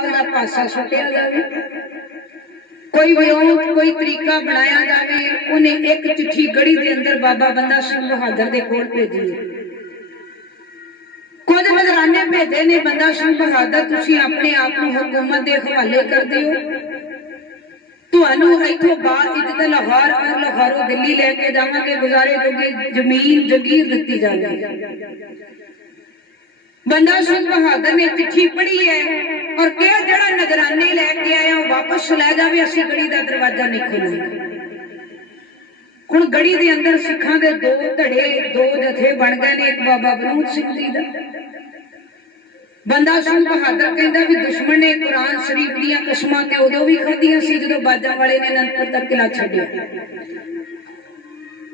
चाल का पासा सुटिया जाए, कोई विरोध कोई तरीका बनाया जाए। उन्हें एक चिट्ठी गढ़ी के अंदर बाबा बंदा सिंह बहादुर के कोल भेजी है। कुछ नजराने भेजे ने, बंदा सिंह बहादुर तुसी अपने आप को हुकूमत के हवाले कर दियो, तुहानू इथों बाहर इज्जत लाहौर और लाहौरों दिल्ली लेके जावांगे, गुजारे जोगी जमीन जगीर दिती जाएगी। बंदा सिंह बहादुर ने चिट्ठी पढ़ी है और क्या जड़ा नजराने लैके आया वापस लै जावे, असीं गढ़ी का दरवाजा नहीं खोलांगे। हुण गढ़ी के अंदर सिखां दे दो धड़े दो जथे बन गए ने, एक बाबा बरूद सिंह जी दा। बंदा सिंह बहादुर कहंदा भी दुश्मन ने कुरान शरीफ दीयां कसमां ते उदों भी खाधियां सी जदों बाजां वाले ने अनंतपुर तक किला छड्डिया।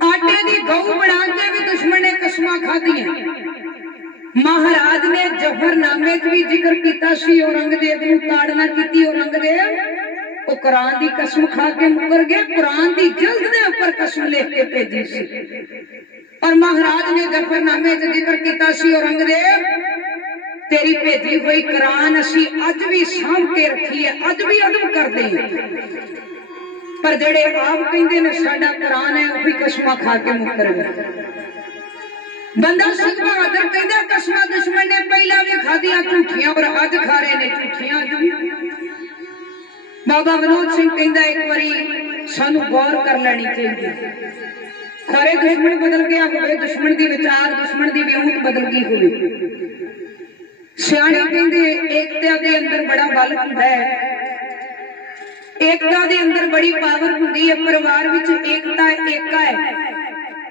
आटे दी गऊ बना के भी दुश्मन ने कसमां खाधियां। महाराज ने जफरनामे च भी जिक्र किया सी औरंगजेब नूं ताड़ना कीती। औरंगजेब वो कुरान की कसम खा के मुकर गए, कुरान की जिल्द के ऊपर कसम लिख के भेजी सी। और महाराज ने जफरनामे च जिक्र किया सी औरंगजेब तेरी भेजी हुई कुरान असी अज भी सांभ के रखी है, अज भी अदब करते हैं, पर जेड़े आप कहते ने साडा कुरान है वही कसम खा के मुकर गए। बंदा सिंह बहादुर कहता कसम दुश्मन ने पहला भी खादियां झूठियां और अज खा रहे ने झूठियां। बाबा विनोद सिंह कहता एक बारी सानू गौर कर लेनी चाहिए, खरे दुश्मन बदल गया होवे, दुश्मन की विचार दुश्मन की विਉਂਤ बदल गई होवे। सियाणे कहते एकता के अंदर बड़ा बल हुंदा है, एकता के अंदर बड़ी पावर हुंदी है। परिवार विच एकता एका है,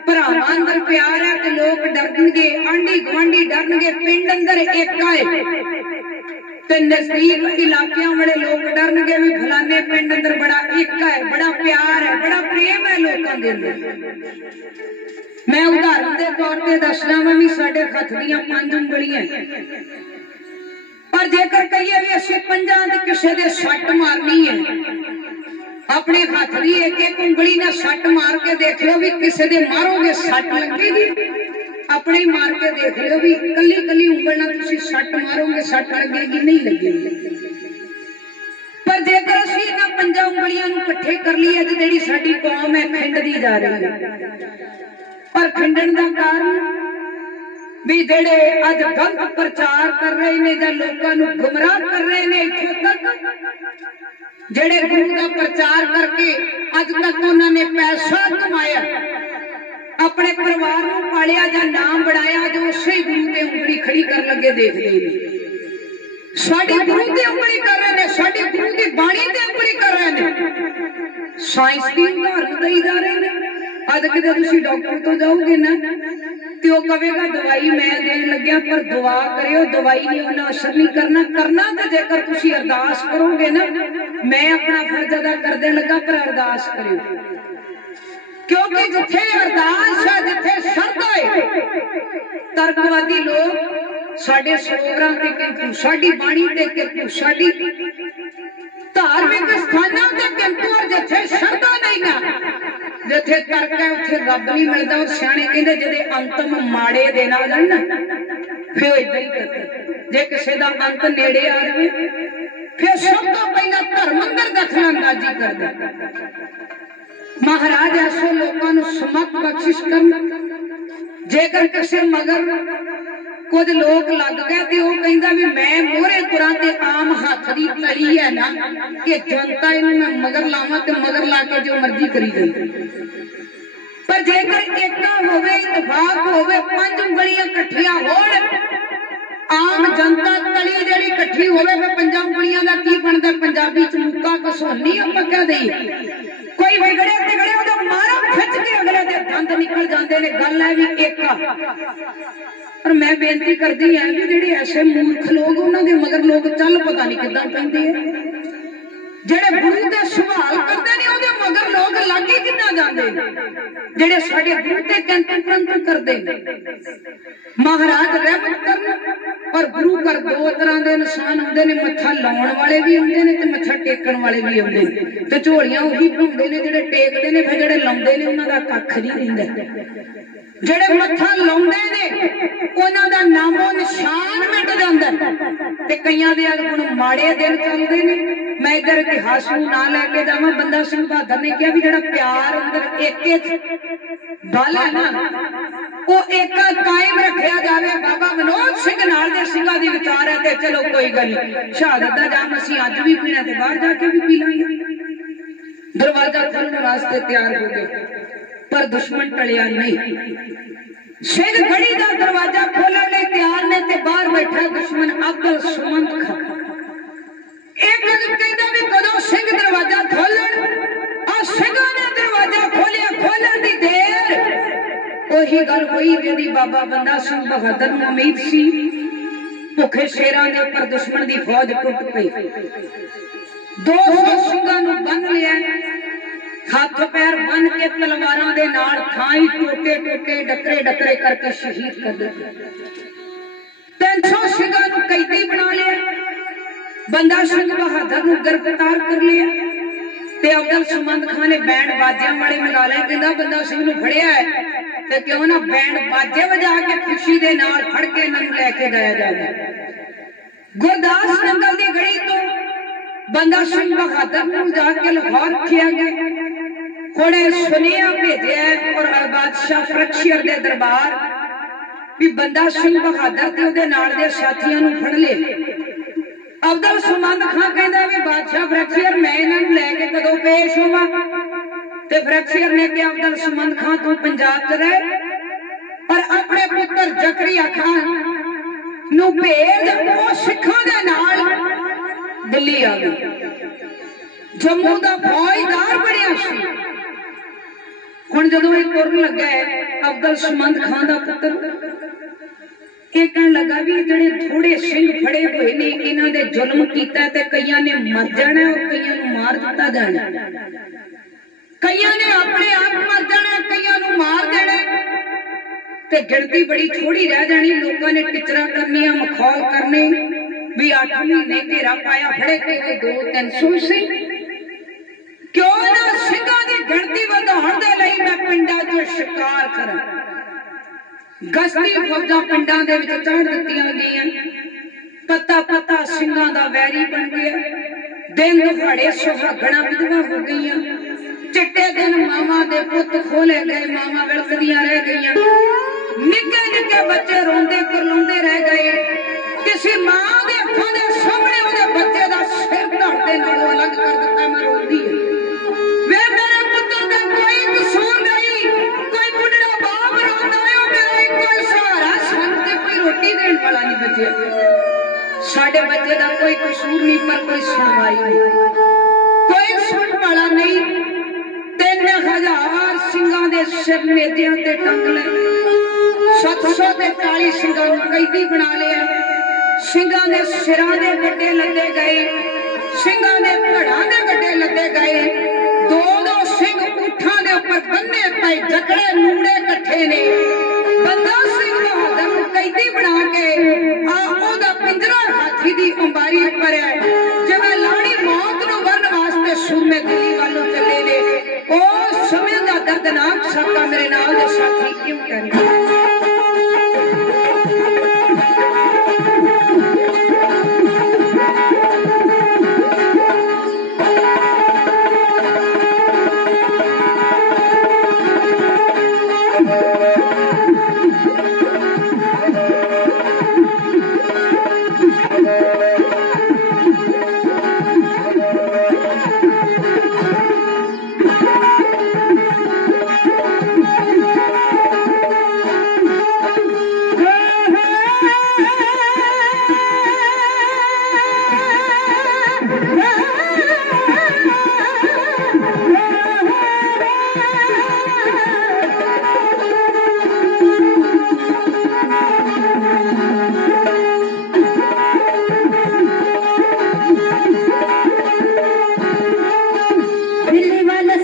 भरावां अंदर प्यार है ते लोग डरनगे, आंढी गुआंढी डरनगे, पिंड अंदर एका है ते नजदीक इलाकों वाले लोग डरनगे भी फलाने पिंड अंदर बड़ा एका है, बड़ा प्यार है, बड़ा प्रेम है लोगों के अंदर। मैं उदाहरण के तौर पर दसना वा भी साडे हथ दीयां 5 उंगलियां, पर जेकर कहिए भी असीं पंजां ते किसे दे सट मारनी है, अपने हाथ की एक एक उंगली ने सट मार के देख लो भी किसी दे मारोगे सट लगेगी, अपने ही मार के देख लो भी कली कली उंगल ना तुसी सट मारोगे सट लगेगी नहीं लगेगी। पर जेकर असीं इन्हां 5 उंगलियां नूं इकट्ठे कर लिए अज जिहड़ी साडी कौम है खिंडदी जा रही है। पर खिंडण दा कारण भी जेड़े अज गलत प्रचार कर रहे ने जां लोकां नूं गुमराह कर रहे ने, इत्थों तक जेड़े गुरु का प्रचार करके अज तक उन्होंने पैसा कमाया, अपने परिवार को पालिया जां नाम बढ़ाया, जो उसे गुरु ते उंगली खड़ी कर लगे देखते हैं। साडी गुरु ते उंगली कर रहे हैं, साडी गुरु की बाणी ते उंगली कर रहे हैं, साइंस की उदाहरण दई जा रहे हैं। अज कि तुसीं डॉक्टर तो जाओगे ना तो वह कहेगा दवाई मैं देन लग्या, पर दुआ करियो दवाई ने उन्हें असर नहीं करना। करना तो जेकर तुसीं अरदास करोगे ना, मैं अपना फर्ज अदा कर देन लगा, पर अरदास करियो, क्योंकि जिथे अरदास है जिथे श्रद्धा है, तर्कवादी लोग साडे सरोवरां ते किंतु, साडी बाणी ते किंतु, साडी धार्मिक स्थानां ते किंतु, और जिथे श्रद्धा नहीं ना जिथे तर्क है उथे रब नहीं मिलता। और सियाणे कहंदे जिहदे अंतम माड़े दिन आ जाण ना फिर इदां ही करदे, जे किसी दा अंत नेड़े आ जाए फिर सब तो पहला धर्म अंदर दखल अंदाजी करदे। महाराज ऐसे लोगों नूं समत बख्शिश करन। जेकर किसी मगर कुछ लोग लग गए तो वह कहता भी मैं मोहरे तुरां ते आम हाथ की तली है ना कि जनता इनू मैं मगर लावां ते मगर ला के जो मर्जी करी जाए। पर जेकर एकता होवे, इतफाक होवे, 5 उंगलियां इकट्ठियां होण, आम जनता तली जिहड़ी इकट्ठी होवे, फिर 5 उंगलियां दा की बनदा? पंजाबी च मुक्का घसोनी आपां कह दईए। कोई विगड़े तिगड़े उहदा मारा खिच के अगले दे दंद निकल जांदे ने। गल है भी एका। पर मैं बेनती करदी हां कि जिहड़े ऐसे मूर्ख लोग उन्हां दे मगर लोग चल पता नहीं किदां पैंदे आ, जिहड़े गुरु दे सवाल करदे ने उहदे मगर लोग लागे कितना जाते जेडे साडे गुरु ते कंतु परंतु करदे महाराज रहमत करन और गुरु कर दो तरह के इंसान होंगे ने मत्था लाउण वाले भी होंगे ने ते मत्था टेकण वाले भी होंगे ने ते झोलियां उही बनाउंदे ने जेडे टेकदे ने फिर जेडे लाउंदे ने उन्हां दा कख नहीं रहिंदा जेडे मत्था लाउंदे ने उन्हां दा नामो निशान मिट जांदा ते कईयां दे हुण माड़े दिन चलदे ने मैं इधर इतिहास नूं ना लेके जावां बंदा सिंह बहादुर ने कहा भी जेड़ा प्यार अंदर एक बल है ना वो एक कायम रखा जाए बाबा मनोज सिंह नाल दे सिंघां दी विचार है ते चलो कोई गल नहीं शहादत दा जाम असीं अज भी पीना ते बाहर जाके भी पी लांगे दरवाजा खोलने वास्ते तैयार हो गए पर दुश्मन टलिया नहीं सिंह गढ़ी दा दरवाजा खोलने लई तैयार ने ते बाहर बैठा दुश्मन अब्दुल सुमंत खां एक कहंदा भी कदों सिंह दरवाजा खोलन आ सिंघां ने दरवाजा खोलिया खोलन दी देर वही गल हुई जी बाबा बंदा सिंह बहादुर नूं उम्मीद सी भुखे शेरां दे उपर दुश्मन दी फौज टुट पई 200 सिंघां नूं बन लिया हाथ पैर बन के तलवारां दे नाल थाई टोटे टोटे डकरे डकरे करके शहीद कर दिते 300 सिंघां नूं कैदी बना लिया बंदा सिंह बहादुर नूं गिरफ्तार कर लिया ते अब्दुल सुमंत खां ने बैंड बाजियां वाले मंगा लए कहंदा बंदा सिंह नूं फड़िया है ते क्यों ना बैंड बाजे बजा के खुशी दे नाल फड़ के इन्हां नूं लेके जाया जाए गुरदास नंगल दी गड़ी तो बंदा सिंह बहादुर नूं जाके लाहौर किया गया हुणे सुनिया भेजिया और बादशाह फरखशीर दे दरबार भी बंदा सिंह बहादुर ते उहदे नाल दे साथियां नूं फड़ ले अब्दुल सुमंत खां कहंदा भी बादशाह फरखशीर मैं इन्हां नूं लेके कदों पेश होवां ते फरखशीर ने कहा अब्दुल सुमंत खां तू पंजाब च रह और अपने पुत्र जकरिया खान नूं भेज वो सिखां दे नाल दिल्ली आ गई जम्मू दा फौजदार बनिया सी हुण जदों ये तुरन लगा है अब्दुल सुमंत खां दा पुत्र ये कहन लगा भी जेडे थोड़े सिंह फड़े हुए ने इन्हां दे जुल्म कीता ते कईयां ने मर जाना और कईयां नूं मार दित्ता जाना कईयां ने अपने आप मर जाना कईयां नूं मार देना ते गिनती बड़ी थोड़ी रह जानी लोगों ने टिचरा करनिया मखौल करने भी 8 महीने घेरा पाया फड़े के 200-300 सिंह क्यों ना सिंघां दी गिनती वधाउण दे लई मैं पिंडां 'च शिकार करा गश्ती फौजां पिंडां दे विच चढ़ दित्तियां गईयां पता पता सिंघां दा वैरी बन गया दिन दिहाड़े सुहागणां विधवा हो गईयां चिट्टे दिन मावा दे पुत खोले गए मावा विलकदियां रह गईयां निक्के निक्के बच्चे रोंदे करलाउंदे रह गए किसी मां दे अखां दे सामने ओदे बच्चे दा सिर धड़ दे नालों अलग कर दित्ता मैं रोंदी वे मेरे पुत्र दा कोई कसूर नहीं कोई बुढ़ड़ा बाप रोंदा है मेरा इक्को सहारा सन ते कोई रोटी देण वाला नहीं बचे साडे बच्चे दा कोई कसूर नहीं पर कोई सुनवाई नहीं कोई सुन वाला नहीं 3000 सिंघां दे सिर नेजियां ते टंग ले 740 सिंघां नूं कैदी बना लिया सिंघां दे सिरां दे गड्डे लदे गए सिंघां दे धड़ां दे गड्डे लदे गए 2-2 सिंह ऊठां दे उपर बन्ने पए जकड़े नूड़े इकट्ठे ने बंदा सिंह बहादुर नूं कैदी बना के आ ओदा पिंजरा हाथी दी अंबारी उपर है जिवें लाड़ी मौत नूं वरन वास्ते सूरमे दिल्ली वालों चले ने ओ समय दा दर्दनाक साका मेरे नाल दे साथी क्यों करें दिल्ली वाला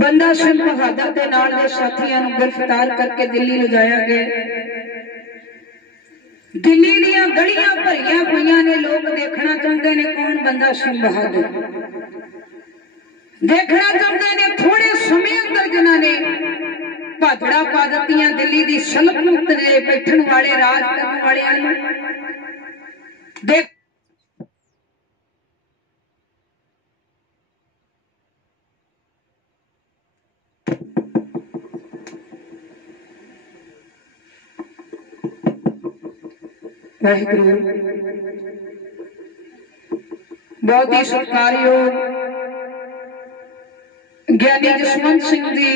बंदा सिंह बहादुर के नाल दे साथियों को गिरफ्तार करके दिल्ली ले जाया गया। दिल्ली दियां गलियां भरियां हुई ने, लोग देखना चाहते ने कौन बंदा सिंह बहादुर, देखना चाहते ने थोड़े समय अंदर जिन्होंने भादड़ा पा दित्तियां दिल्ली की सल्तनत दे बैठण वाले राज करने वाले देख बहुत ही सत्कारयोग ज्ञानी जसवंत सिंह जी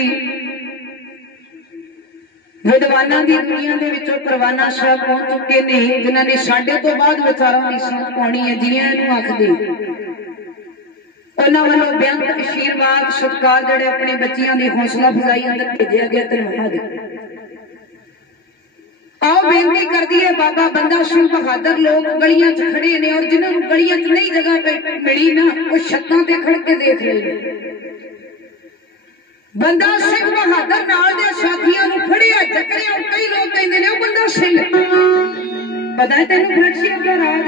विद्वाना की दुनिया के विचों परवाना साहब पहुंच चुके ने, जिन्होंने साडे तो बाद विचारों की सीख पानी है जियां इहनूं आखदे। उन्हां वालों बेअंत आशीर्वाद सत्कार जिहड़े अपने बच्चियां की हौसला अफजाई अंदर भेजा गया धन्यवाद। आओ बेनती कर दी है बाबा बंदा सिंह बहादुर लोग गलियां च खड़े ने और जिन्होंने गलियां च नहीं जगह मिली ना वो छत्तां ते खड़ के देख रहे। बंदा सिंह बहादुर नाल दे साथियों नूं फड़िया चकरिया, कई लोग कहंदे ने ओ बंदा सिंह पता है तेनू फड़सिया का राज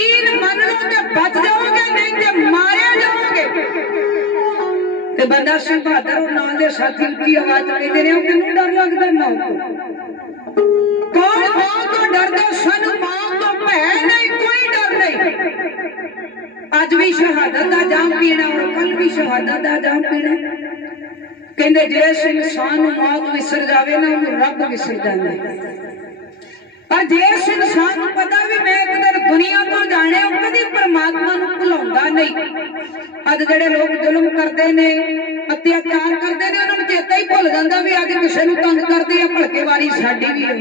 ईन मन लो ते बच जाओगे, नहीं ते मारे जाओगे। ते बंदा सिंह बहादुर और नाल दे साथी उच्ची आवाज कहंदे ने ओ किन्नू डर लगदा मौत तो, कौन मौत तो डरदा भी शहादत का जाम पीना और कल भी शहादत का जाम पीना। कहते जिस इंसान मौत विसर जाए ना उन्हें रब विसर जाए। पर जिस इंसान को पता भी मैं एक दिन दुनिया तो जाने कभी परमात्मा को भुलाता नहीं। अज जेडे लोग जुल्म करते ने अत्याचार करते हैं उन्होंने चेता ही भुल जाता भी अज किसी को तंग करते हैं भड़के वारी साडी भी है।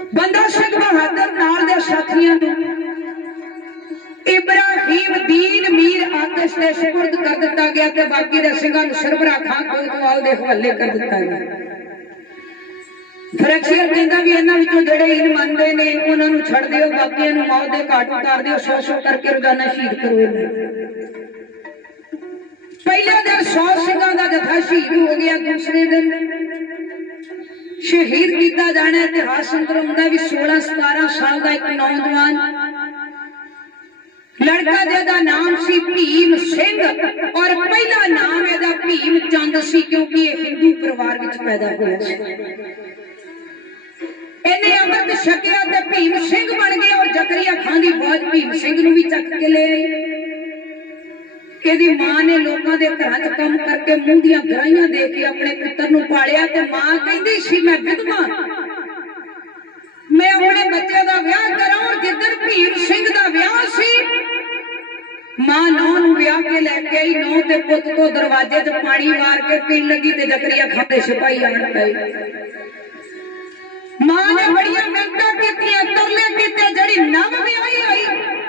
बंदा सिंह बहादुर नाल दे साथियां इब्राहिम दीन मीर आतिश दे सुपुर्द कर दिता गया ते बाकी दे सिंघां नूं सरबरा खां कोतवाल दे हवाले कर दिता गया। फ्रैक्चर कहंदा भी इन्हां विचों जेड़े इन मनदे ने उन्हां नूं छड्ड दिओ बाकियां नूं मौत दे घाट उतार दिओ 100 करके रोजाना शहीद करो। पहले दिन 100 सिंघां दा जथा शहीद हो गया। दूसरे दिन शहीद किया जाना इतिहास अंदर आउंदा भी 16-17 साल का एक नौजवान लड़का जिहदा नाम सी भीम सिंह और पहला नाम इहदा भीम चंद सी क्योंकि यह हिंदू परिवार विच पैदा होया सी। इन्हें अमृत छकिया ते भीम सिंह बन गया और जकरिया खान की फौज भीम सिंह नूं भी चक के ले आई। ਇਹਦੀ मां ने लोगों के घर च काम करके मूंह ਦੀਆਂ ਗਰਾਈਆਂ दे के अपने पुत्र ਨੂੰ पालिया ते मां कहती सी मैं विधवा मैं अपने बच्चे का विआह करा। और जिधर भीम सिंह का विआह सी मां नौ नूं विआह के लैके आई। नौ ते पुत तो दरवाजे च पानी मार के पीण लगी ते जकरिया खान दे सिपाही आण पए। मां ने बड़ियां मिन्नतां कीतियां तरले कीते जड़ी नव विआही आई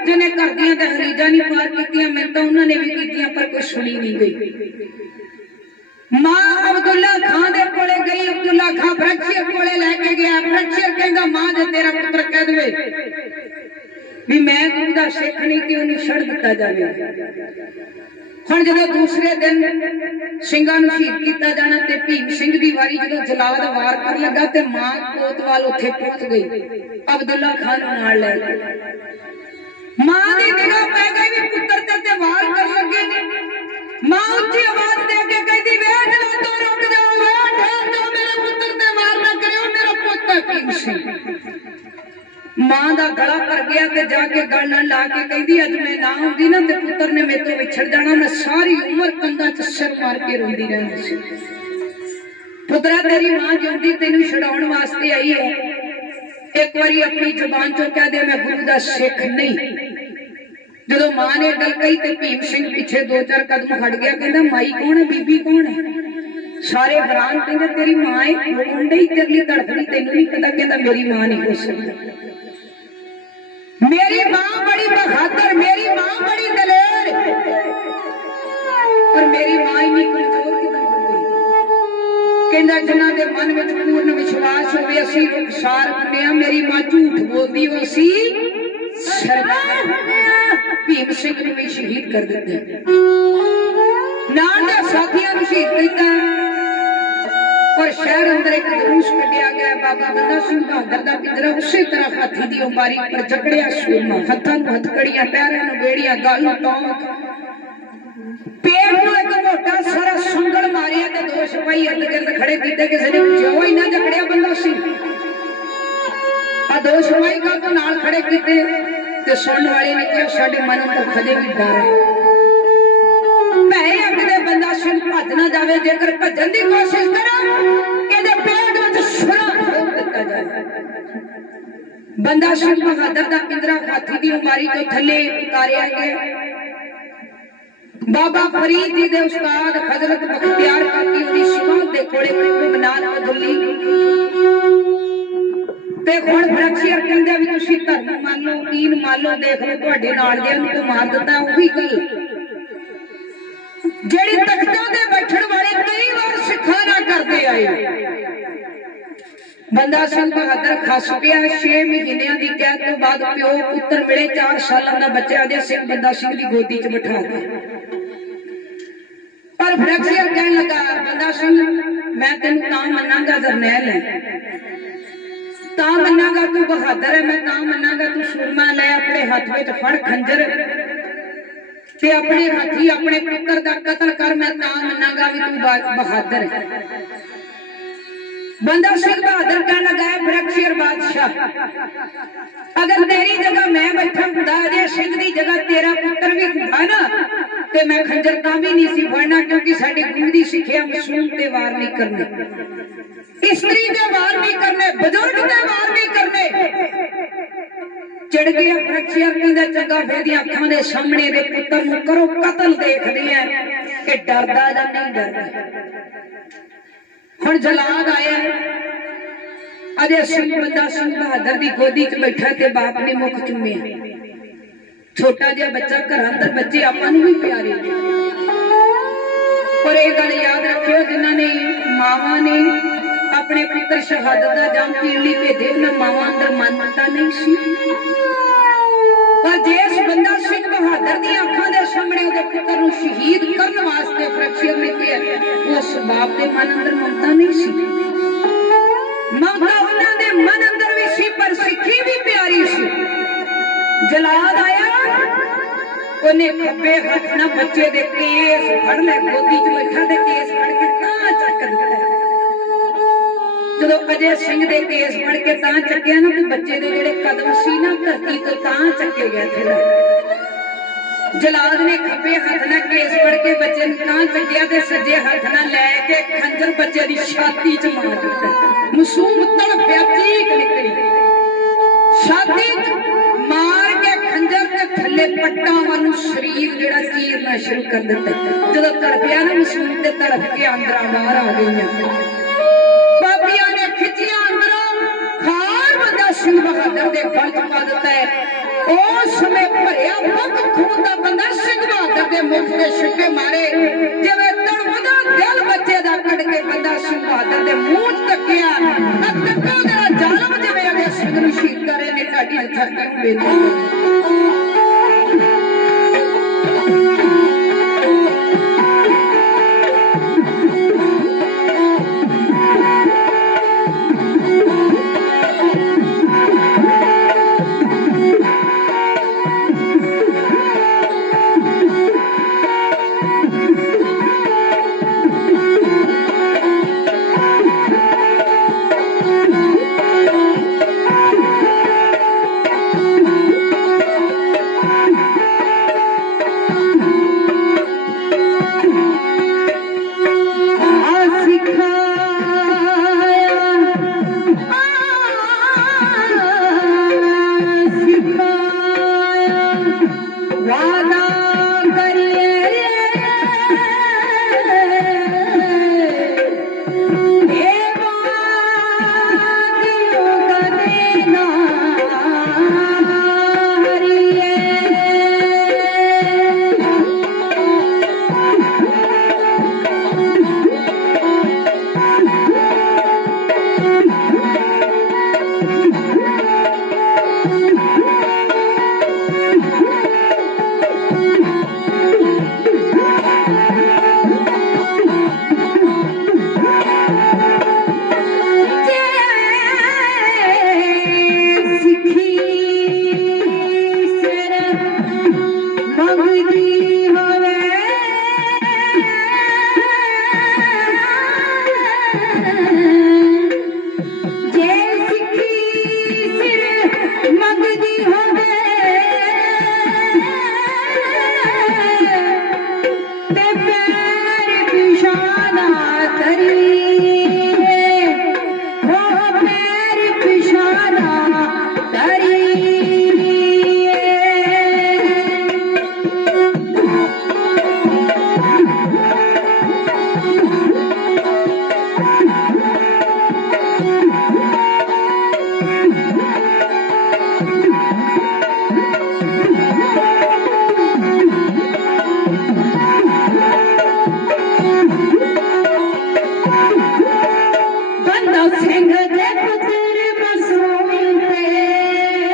जिन्हें घर दियां दहलीजा नहीं पार कीतियां मिन्नतां उन्होंने भी कीतियां पर कुछ सुनी नहीं गई। मां अब्दुल्ला खान दे कोले गई। अब्दुल्ला खान फ्रैक्चर कोले लेके गया। फ्रैक्चर कहंदा मां जे तेरा पुत्र कह दे भी मैं तुहाडा सिख नहीं ते उन्हें छड़ दिता जावे। हुण जदों दूसरे दिन सिंघां नूं शहीद किया जाना ते भीम सिंह दी वारी जदों जलाद वार कर लगा ते मां कोतवाल उत्थे पहुंच गई। अब्दुल्ला खान नूं नाल ले गई। मां दी निगाह पै गई भी पुत्र ते वार कर लगे ने। मां उच्ची आवाज दे के कहदी वे जलादो रुक जाओ वे ठहर जाओ मेरे पुत्र ते वार ना करियो मेरा पुत्र भीम सिंह। मां दा गला भर गया ते जाके गल नाल ला के कहदी अज मैं ना आउंदी ना ते पुत्र ने मेरे तो विछड़ जाना। मैं सारी उम्र कंधा च सिर मार के रोंदी रहंदी सी। पुत्रा तेरी मां जिंदी तेनू छड़ाउण वास्ते आई है। एक बारी अपनी जुबान चो कह दे मैं गुरु दा सिख नहीं। जदों मां ने गल कही ते भीम सिंह पिछे 2-4 कदम हट गया। कहंदा माई कौन है बीबी कौन है। सारे हैरान कहंदे तेरी मां है मुंडे ही तेरे लिए तड़फदी तेनू नहीं पता। कहंदा मेरी मां नहीं हो सकती। मेरी मां बड़ी बहादुर मेरी मां बड़ी दलेर और मेरी मां इन्नी कमजोर किदां हो गई। कहंदा जिन्हां दे मन विच पूर्ण विश्वास होवे असीं रुखसार हुंदे आ। मेरी मां झूठ बोलदी वो सी सरदार भीम सिंह नूं भी शहीद कर दित्ता। नाल दे साथियां नूं शहीद कीता और शहर अंदर एक जुलूस कढ़िया गया। बाबा बंदा सिंह बहादुर दा पिंजरा उसी तरह हाथी दी उंबारी पर जकड़िया सूरमा हत्थां नूं हथकड़ियां पैरां नूं बेड़ियां गल नूं टोंक पेड़ नूं एक मोटा सारा संगल मारिया ते 2 सिपाही इर्द गिर्द खड़े कीते। किसी ने पुछया ओ इन्ना जकड़िया बंदा सिंह आ 2 सिपाही का तो नाल खड़े कीते ते सुनने वाले ने कहा साडे मन अंदर खजे भी डर है। भैरे अगले बंदा सिंह भज ना जावे जेकर भजन की कोशिश करो कहते पेट में छुरा ठोक दिता जाए। बंदा सिंह बहादुर दा पिंजरा हाथी दी उमारी तो थले उतारिया गया। बाबा फरीद जी दे उस्ताद हजरत बख्तियार काकी उदी समाध दे कोले बनाल बदली ते हुण फ्रैक्चर कहंदे भी तुसीं धर्म मान लो कीन मान लो देख लो तुहाडे नाल दे उनको मार दिता। ओही गल जेड़ी तख्तां दे बैठण वाले कई बार सिखाना करते आए। बंदा सिंह बहादुर खस गया। 6 महीनों की कैद तो बाद प्यो पुत्र मिले 4 सालों का बच्चा अजय सिंह बंदा सिंह की गोदी च बिठा दिया। पर फ्रैक्चर कहने लगा बंदा सिंह मैं तेन तां मनांगा जरनैल है तां मनांगा तू बहादुर है मैं तां मनांगा तू सुरमा लै अपने हाथ में फड़ खंजर ते अपने हाथी अपने पुत्र का कतल कर मैं तां मनांगा भी तू बहादुर है। बंदा सिंह बहादुर कहने लगा फ्रैक्चर बादशाह अच्छा अगर तेरी जगह मैं बैठा हुंदा अजय सिंह दी जगह तेरा पुत्र भी हुंदा ना ते मैं खंजर तां भी नहीं सी फड़ना, क्योंकि साडी गुरु दी सिक्ख्या मासूम ते वार नहीं करने, स्त्री ते वार नहीं करने, बुजुर्ग ते वार नहीं करने। चढ़ गया रखिया चंगा फिर अखा के सामने दे पुत्र नूं करो कतल देखदे हैं कि डरदा जां नहीं डरदा। हुण जलाद आया अजय सिंह बंदा सिंह बहादुर की गोदी च बैठा ते बाप ने मुख चूमिया, छोटा जिहा बच्चा घर अंदर, बच्चे आपां नूं भी प्यारे। और ये गल याद रखियो जिन्होंने मावां ने अपने पुत्र शहादत का जाम पीण लई भेजे उन्हां मावां अंदर मानता नहीं सी, पर जिस बंदा सिंह बहादुर दी अखां दे सामने उहदे पुत्र नूं शहीद करन वास्ते फरक्षियर ने किया, उस बाप दे मन अंदर ममता नहीं सी। ममता उन्हां दे मन अंदर भी सी, पर सिक्खी भी प्यारी सी। जलाद आया उन्हें खब्बे हाथ ना बच्चे दे केस फड़ ले, गोदी च बैठा दे केस फड़ के तां चक दिता। जो अजय सिंह दे केस फड़ के तां चक्या ना तो बच्चे दे जेड़े कदम सी ना धरती तो तां चके गए थे। जलाद ने खब्बे हाथ ना केस फड़ के बच्चे तां चक्या ते सज्जे हाथ ना लैके खंजर बच्चे दी छाती च मार दिता। मासूम तड़फिया चीख निकली, छाती मार के खंजर के थले पट्टा वालू शरीर जेड़ा चीरना शुरू कर दिता। जो तड़फिया ना मासूम ते तड़फ के अंदर बाहर आ गई। बाबिया ने खिंचिया अंदरों हार बंदा सिंह बहादुर दे गल च पा दिता है। उस समय भरिया बग खून का बंदा सिंह बहादुर दे मुख ते छिक्के मारे, जिवें तड़पदा दिल बच्चे दा कट के बंदा सिंह बहादुर दे मुंह च तकिया। तक्को तेरा जालम जिवें अजय सिंह नूं शहीद करे ने साडी हत्था क्यों बेली। सिंह दे पुत्र मासूम थे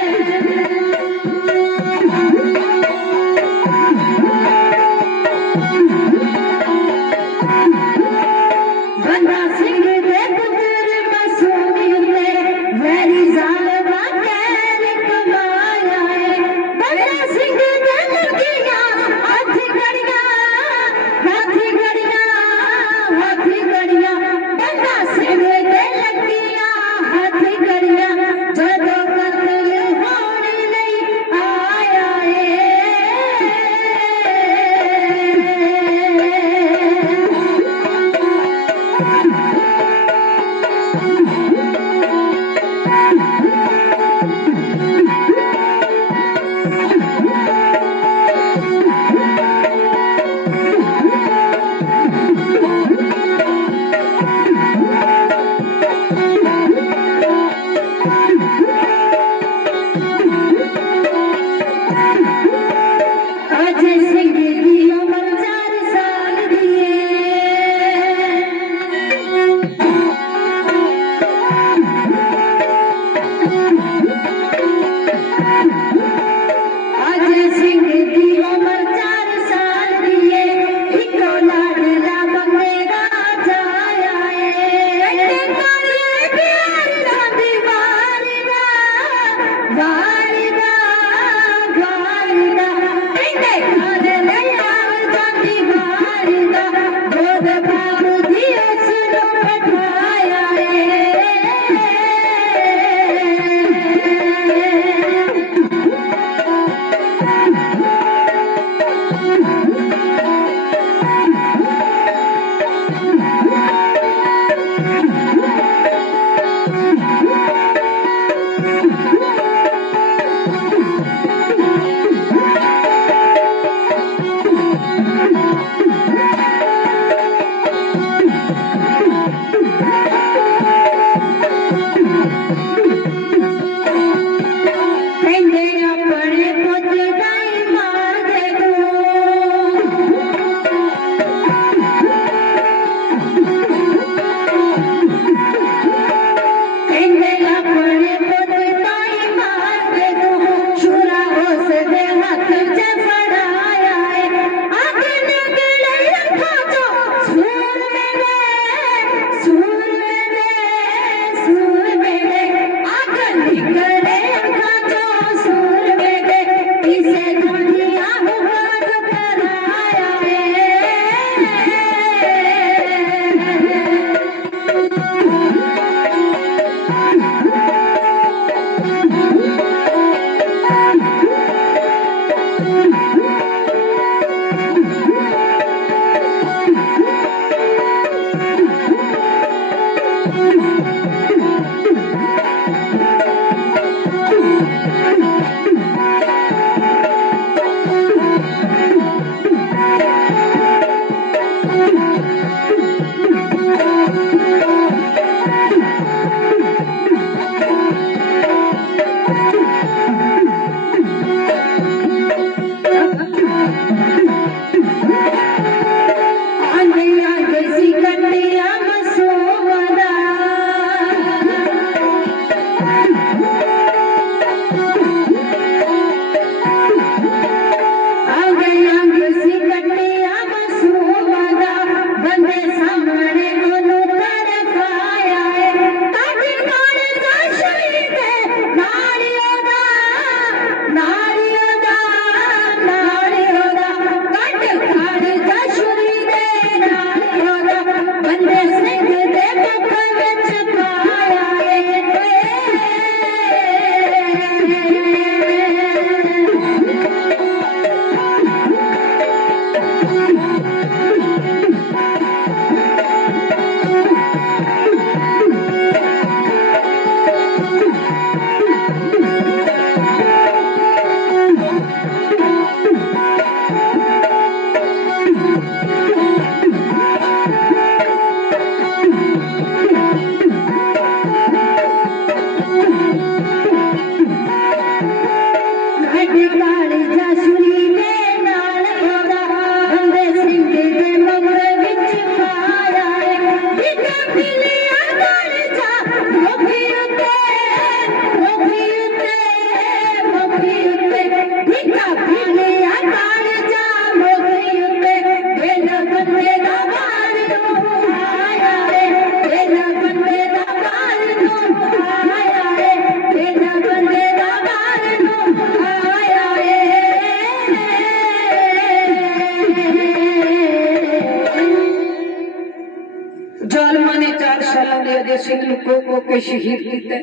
शहीद किया।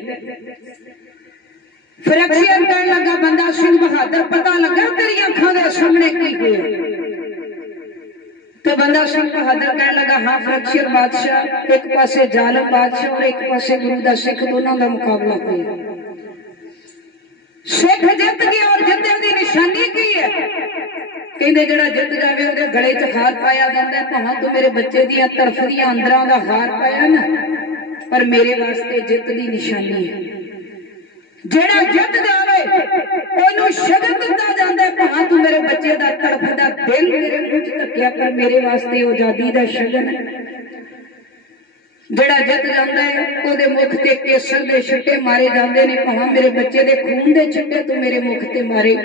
फिर अखियां कहने लगा बंदा सिंह बहादुर पता लगा तेरी अखां दे सामने की हुआ। तो बंदा सिंह बहादुर कहने लगा हाँ फिर अक्षर बादशाह एक पासे जालम बादशाह और एक पासे गुरु दा सिख दोनों का मुकाबला हुआ। सिख जित गया और जितने की निशानी की है कहते जो जित जाए वो गले च हार पाया जाता है। भावें तू मेरे बच्चे दियां तड़फदियां अंदरां दा हार पाया ना पर मेरे वास्ते जित की निशानी है। जेड़ा जित जावे ओनू शगन दिता जाता है। भावें तू मेरे बच्चे दा तड़फदा दिल मेरे मुंह च धक्या पर मेरे वास्ते आजादी दा शगन है। जेड़ा जित जाता है ओदे मुख ते केसर दे छिट्टे मारे जाते हैं। भावें मेरे बच्चे दे खून दे छिट्टे तू मेरे मुख ते मारे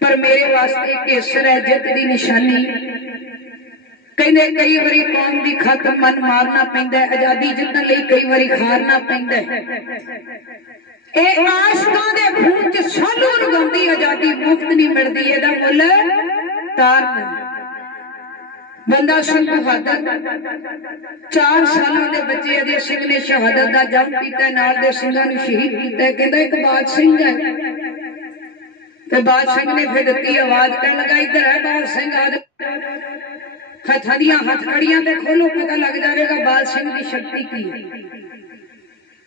पर मेरे वास्ते केसर है जित की निशानी। कहते कई बारी कौम की खातर मन मारना पैंदा है। आजादी जितन लई कई बारी हारना पैंदा है। ये आशकां दे खून च सानू रंगांदी आजादी मुफ्त नहीं मिलती। इहदा मुल तार नहीं। बंदा सिंह बहादुर 4 सालों के बच्चे अजय सिंह ने शहादत का जंग किया। नाल दे सिंघां नूं शहीद किया। कहता एक बाद सिंह है तो बाद सिंह ने फिर दी आवाज कहने लगा इधर है बाद सिंह आदि हथा दियां हथकड़ियां ते खोलो पता लग जाएगा बाद सिंह की शक्ति की।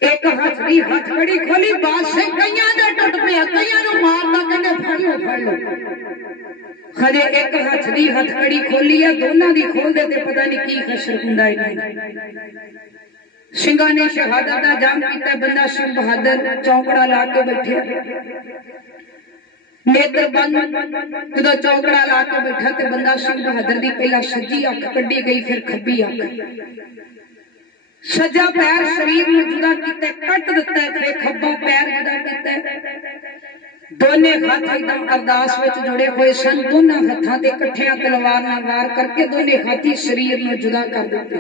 एक हथ की हथकड़ी खोली बाद सिंह कईयां दे टुट पिया कईयां नूं मारदा कहंदे फड़ लो। हजे एक हथ की हथकड़ी खोली है दोनों की खोल दे ते पता नहीं की खसर हुंदा है। सिंघां ने शहादत का जंग किया। बंदा सिंह बहादुर चौंकड़ा ला के बैठे नेत्र बंद जो चौकड़ा ला के बैठा तो बंदा सिंह बहादुर की पहला सज्जी अख कढ़ी गई फिर खब्बी अख। सज्जा पैर शरीर में जुदा किया कट दिता फिर खब्बा पैर जुदा किया। दोने हाथ एकदम अरदास में जुड़े हुए सन। दोनों हाथों से कट्ठिया तलवार नाल वार करके दोने हाथी शरीर में जुदा कर दिते।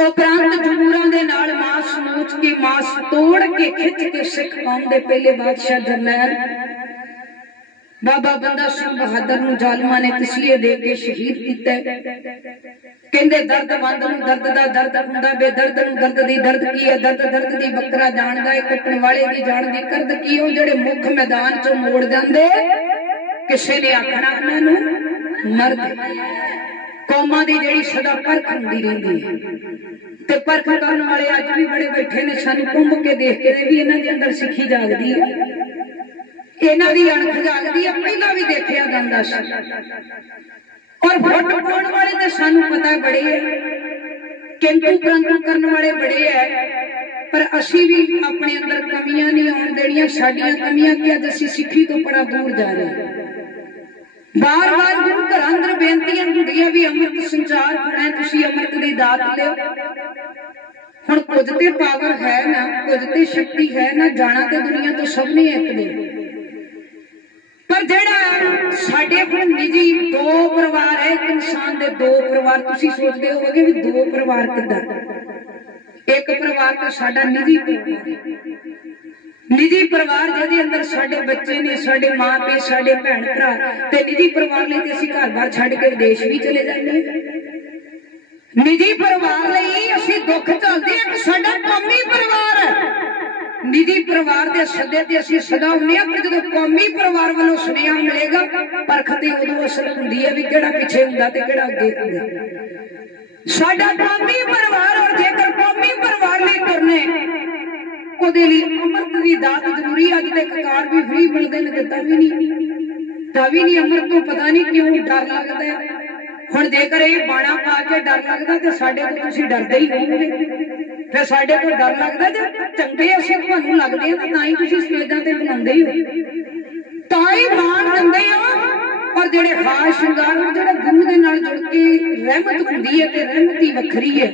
उपरंत जरूर दे नाल मास नोच के मास तोड़ के खिंच के सिख कौम दे पहले बादशाह जरनैल बाबा बंदा सिंह बहादुर नूं जालमा ने तसीहे दे के शहीद कीता। कहंदे दर्दमंद नूं दर्द दा दर्द हुंदा, बेदर्द नूं दर्द दी दर्द की है। दर्द दर्द दी बकरा जानदा है, कट्टण वाले दी जान दी करद की हो। जेड़े मुख मैदान चों मोड़ जांदे किसे ने आखना उन्हां नूं मर्द। कौमां दी जेड़ी सदा परख हुंदी रहिंदी है ते परख करन वाले अज भी बड़े बैठे ने। सानूं कुंभ के देख के भी इन्हां दे अंदर सिੱਖੀ जागदी है, इन्हां दी अणख जागदी है। पहला भी देखिया जांदा सी और वोट पाउण वाले ते सानूं पता बड़े है, किंतु परंतु करन वाले बड़े है। पर असी भी अपने अंदर कमियां नहीं आउण देणियां। साडियां कमियां कि अज असी सिੱਖੀ तो बड़ा दूर जा रहे हैं। बार बार गुरु घर अंदर बेनतियां हुंदियां भी अमृत संचार होना है, तुसीं अमृत दी दात लिओ। हुण कुछ ते पावर है ना, कुछ ते शक्ति है ना, जाना ते दुनिया तो सब ने एक दे। पर जेड़ा साडे कोल निजी दो परिवार है, एक इंसान दे दो परिवार, तुसीं सोचदे होवोगे भी दो परिवार किद्दां। एक परिवार तो साडा निजी परिवार है, निजी परिवार जिहदे अंदर साडे बच्चे ने, साडे मां पे, साडे भैण भरा। ते निजी परिवार लई ते असीं घर बार छड्ड के विदेश भी चले जांदे हां। निजी परिवार लई असीं दुख झल्लदे, एक साडा कौमी परिवार है। निजी परिवार दे सदे ते असीं सदा हुंदे हां, पर जदों कौमी परिवार वालों सुनेहा मिलेगा परख ते उदों असल हुंदी है भी किहड़ा पिछे हुंदा ते किहड़ा अगे हुंदा। साडा कौमी परिवार, और जेकर कौमी परिवार लई तुरने ਉਹਦੇ ਲਈ अमृत की दात जरूरी। अज तक कार भी फ्री मिलते ने, दिता भी नहीं अमृत तो पता नहीं क्यों डर लगता है। हुण जेकर ये बाणा पा के डर लगता तो साडे तो तुसीं डरदे ही होवोगे। फिर साडे तो डर लगता जे चंगे असीं तुहानूं लगदे हां तां ही तुसीं स्टेजां ते बुलाउंदे ही हो, तां ही मान दिंदे हो। और जेड़े खास श्रृंगार जेड़ा गुरु दे नाल जुड़ के रहमत हुंदी है ते रहमत ही वखरी है।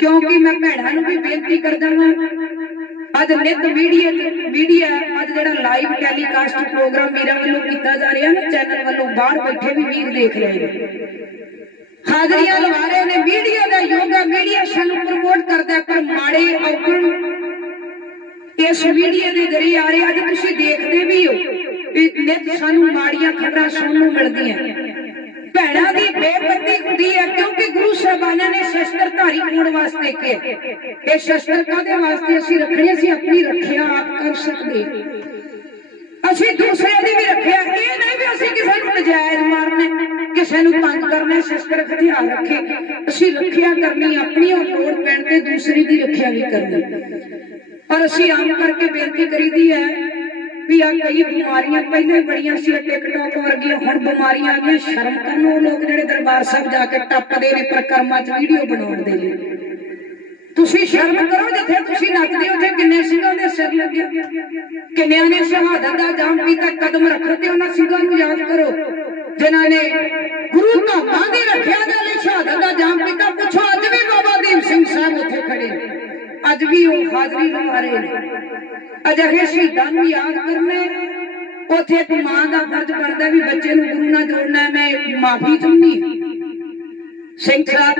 क्योंकि मैं भैणां नूं भी बेनती करदा वां, अज नित मीडिया अज जेड़ा लाइव टैलीकास्ट प्रोग्राम मेरा वालों कीता जा रहा ना, चैनल वालों बाहर बैठे भी वीर देख रहे हैं, हाजरियां लवा रहे ने। मीडिया दा योगा मीडिया सानूं प्रमोट करदा है, पर माड़े औगण इस मीडिया दे जरिए आ रहे। अज तुसीं देखदे भी हो नित सानूं माड़ियां खबरां सुणन नूं मिलदियां। भैणां दी बेपत्ती हुंदी है, क्योंकि गुरु साहबाना ने शस्त्रधारी होण वास्ते कहे। ये शस्त्र काहदे वास्ते असीं रखणे? असीं अपनी रखिया आप कर सकदे, असीं दूसरे दी भी रखिया। ये नहीं भी असीं किसी नूं नजायज मारना, किसी नूं तंग करना, शस्त्र हथियार रखे। असीं रखिया करनी अपनी, और लोड़ पैण ते दूसरी दी रखिया भी करनी। और असीं आम करके बेनती करीदी है भी आ कई बीमारियां पहले बड़ियां सी, टिकटॉक वर्गियां हुण बीमारियां आ गईयां। शर्म करनो लोग जेड़े दरबार साहब जाके टपदे ने परिक्रमा च वीडियो बनाउण दे लई। तुसीं शर्म करो, जिथे तुसीं नचदे हो उत्थे किन्ने ਸਿੰਘਾਂ ਦੇ सिर लगे, किन्नियां ने शहादत दा जाम पीता। कदम रखो ते उन्हां ਸਿੰਘਾਂ ਨੂੰ याद करो जिन्हां ने गुरु धामां दी रखिया दे लई शहादत दा जाम पीता। पुछो अज भी बाबा दीप सिंह साहब उत्थे खड़े, अज भी वो हाजरी लगा रहे हैं। अजिहे शहीदां नूं याद करना, उत्थे एक मां दा फर्ज बनदा भी बच्चे नूं गुरु नाल जोड़ना। मैं माफी चाहुंदी सिंह साहब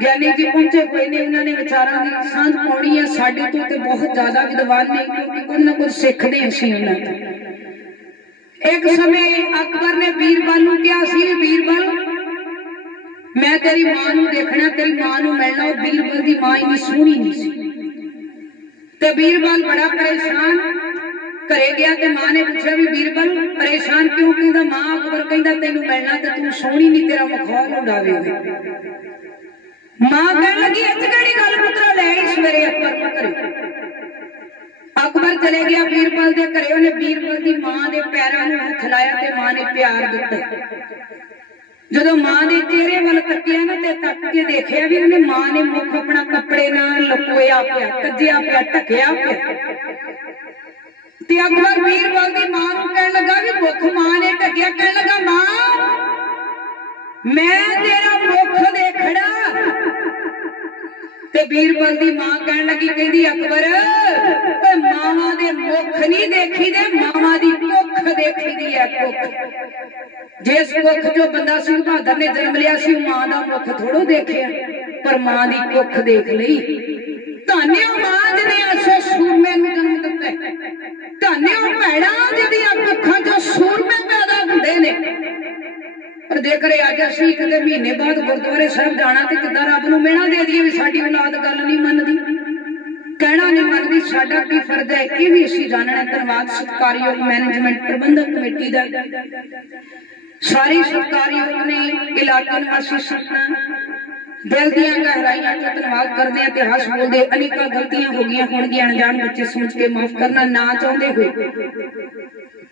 ज्ञानी जी पहुंचे हुए ने, उन्होंने विचारां दी सांझ पाउणी है। साडे तो ते बहुत ज्यादा विद्वान ने, क्योंकि कुछ ना कुछ सिखदे असीं उन्हां तों। एक समय अकबर ने बीरबल नूं कहा सी, बीरबल मैं तेरी मां नूं देखना, तेरी मां नूं मिलना। और बीरबल दी मां इन्नी सोहनी नहीं सी ते बीरबल बड़ा परेशान। घरे गया ते मां ने पूछा भी बीरबल परेशान क्यों? कहंदा मां अकबर कहंदा तैनूं मिलना ते तू सोहनी नहीं, तेरा मखौल उड़ावेगा। मां कहन लगी इत्थ किहड़ी गल पुत्रा, ले आई सवेरे अकबर नूं घरे। अकबर चले गया बीरबल दे घरे। उन्हें बीरबल दी मां दे पैरां नूं हत्थ लाया ते मां ने प्यार दिता। जदों मां ने चेहरे वाल तकिया ना ते तक के देखिया भी उन्हें मां ने मुख अपना कपड़े नाल लकोया पिया, कज्जिया पिया, ढकिया पिया। ते अकबर बीरबल दी मां नूं कहन लगा भी मुख मां ने ढकिया। कहन लगा मां मैं तेरा मुख देखना। ते बीरबल दी मां कहन लगी, कहंदी अकबर मावां दे मुख नहीं देखी दे, मावां दी कुख देख ली है कुख। जिस कुख जो बंदा सिंह बहादुर ने जन्म लिया सी मां का मुख थोड़ो देखिया पर मां की कुख देख ली। धन्य मां जिन्हें ऐसे सूरमे जन्म दिता है। धन्य भैड़ा जिहदियां कुखां चों सूरमे पैदा हुंदे ने। पर जेकर अज असीं किते महीने बाद गुरुद्वारे साहब जाना तो किद्दां रब नूं मिहना दे दईए वी साडी औलाद गल नहीं मनदी कहना नहीं मनती। साडा की फर्ज है ये भी असीं जानना। धन्नवाद सत्कारयोग मैनेजमेंट प्रबंधक कमेटी का सारी सत्कारयोग ने इलाके निवासी संगतां दिल दियां गहराइयां तो धन्नवाद करते हैं। इतिहास बोलते अनेक गलतियां हो गई होणगियां अनजान बच्चे समझ के माफ करना ना चाहते हो।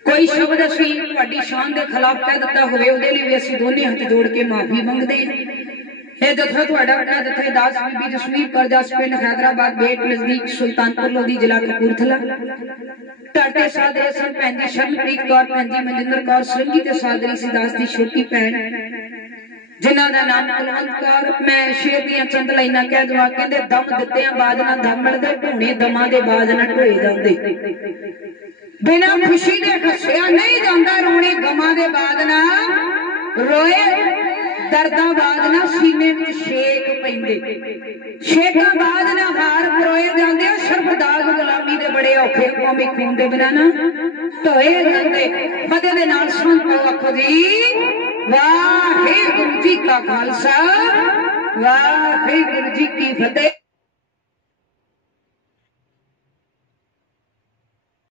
कोई शब्द असीं तुहाडी शान के खिलाफ कह दिता होवे उहदे लई वी असीं दोने हथ जोड़ के माफी मंगदे हैं। यह जत्था तुहाडा अपना जत्थे दास बीबी जसवीर कौर जस पिंड हैदराबाद गेट नजदीक सुल्तानपुर लोधी जिला कपूरथला ढाटे सादरे सन भैन जी शरणप्रीत कौर भैन जी मनजिंदर कौर सरंगी ते सादरी सी दास दी छोटी भैन जिन्हां दा नाम कुलवंत कौर। मैं शेर दियां चंद लाइनां कह दवा कहंदे दम दित्तियां बाज ना दम मिलदे ढूणे दमां दे बाज ना ढोए जांदे। बिना खुशी दे हसिया नहीं जांदा रोणे गमां दे बाद ना रोए दर्दा बाद ना सीने में शेक पैंदे शेका बाद ना हार परोए जांदे सिर्फ दाग गुलामी दे बड़े औखे कौमी खून दे बिना ना धोए जांदे। फतेह दे नाल सुनो आखो जी वाहिगुरू जी का खालसा वाहिगुरू जी की फतेह।